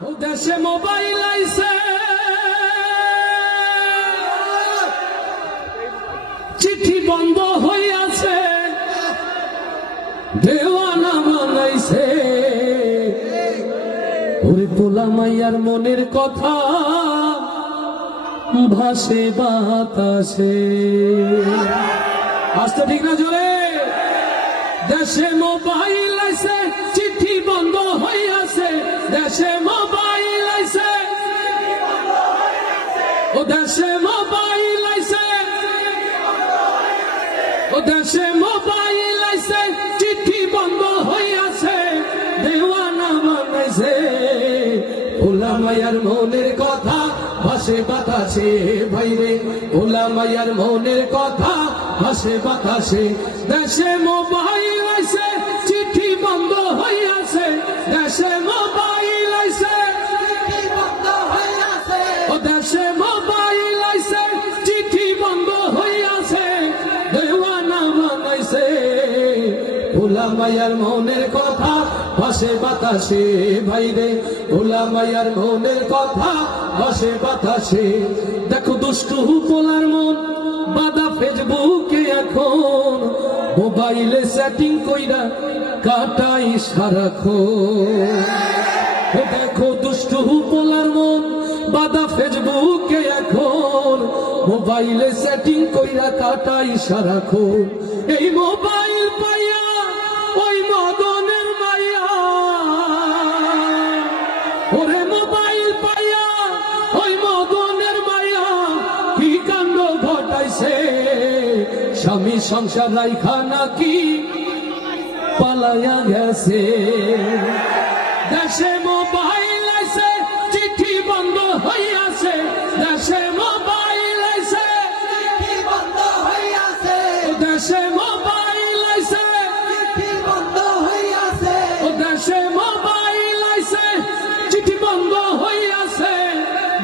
দেশে মোবাইল আইছে, চিঠি বন্ধ হইয়াছে, দেওয়ানা বানাইছে। ওরে পোলা মাইয়ার মনের কথা ভাসে বাতাসে। আসতে ঠিক না জোরে। দেশে মোবাইল আইছে, চিঠি বন্ধ হইয়াছে, দেশে মোবাইল আইছে, ও দেশে মোবাইল আইছে, ও দেশে মোবাইল আইছে, চিঠি বন্ধ হইয়াছে, দেওয়ানা বানাইছে। পোলা মাইয়ার মনের কথা ভাসে বাতাসে, ভাইরে পোলা মাইয়ার মনের কথা ভাসে বাতাসে। দেশে মোবাইল আইছে, চিঠি বন্ধ হইয়াছে, দেশে মোবাইল আইছে, চিঠি বন্ধ হইয়াছে, ও দেশে মোবাইল আইছে, চিঠি বন্ধ হইয়াছে, দেওয়ানা বানাইছে। পোলা মাইয়ার মনের কথা ভাসে বাতাসে, ভাইরে পোলা মাইয়ার মনের কথা ভাসে বাতাসে। দেখো দুষ্টু পোলার মন বাদা ফেসবুকে এখন, মোবাইলে সেটিং কইরা কাটাই সারাক্ষণ। দেখো দুষ্টু পোলার মন বাদা ফেসবুকে এখন, মোবাইলে সেটিং কইরা কাটাই সারাক্ষণ। এই মোবাইল পাইয়া ওই মদনের মাইয়া, ওরে মোবাইল পাইয়া ওই মদনের মাইয়া কি কাণ্ড ঘটাইছে। স্বামী সংসার রাইখা নাকি পালাইয়া গেছে। দেশে মোবাইল আইছে, চিঠি বন্ধ হইয়াছে, দেশে মোবাইল আইছে, চিঠি বন্ধ হইয়াছে, দেশে মোবাইল আইছে, চিঠি বন্ধ হইয়াছে, ও দেশে মোবাইল আইছে, চিঠি বন্ধ হইয়াছে,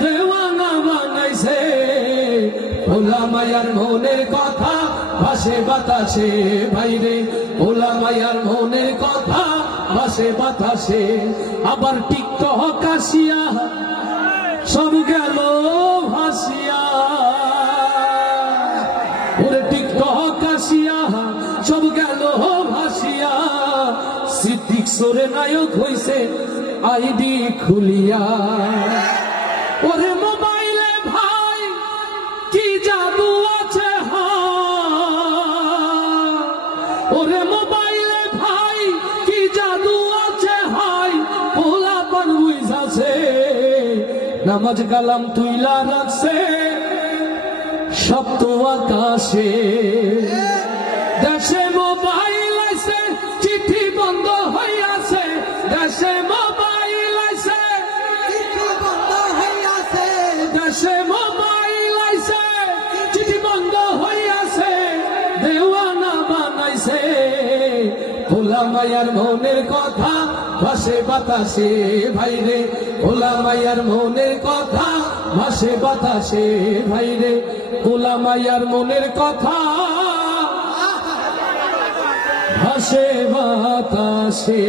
দেওয়ানা বানাইছে। পোলা মাইয়ার মনের কথা ভাসে বাতাসে, ভাইরে পোলা মাইয়ার মনের কথা ভাসে বাতাসে। আবার টিকটক আসিয়া সব গেল ভাসিয়া, ওরে টিকটক আসিয়া সব গেল ভাসিয়া। সিদ্দিক সোরে নায়ক হইছে আইডি খুলিয়া। ওরে মোবাইলে ভাই কি জাদু আছে, ওরে মোবাইলে ভাই কি জাদু আছে, হাই পোলা পান বুঝাছে। নামাজ কালাম তুইলা রাখছে সপ্ত আকাশে। দেশে মোবাইল আইছে, চিঠি বন্ধ হইয়াছে, দেশে মোবাইল আইছে, চিঠি বন্ধ হইয়াছে, দেশে মোবাইল আইছে, চিঠি বন্ধ হইয়াছে, দেওয়ানা বানাইছে। পোলা মাইয়ার মনের কথা ভাসে বাতাসে, ভাইরে পোলা মাইয়ার মনের কথা ভাসে বাতাসে, ভাইরে পোলা মাইয়ার মনের কথা ভাসে বাতাসে।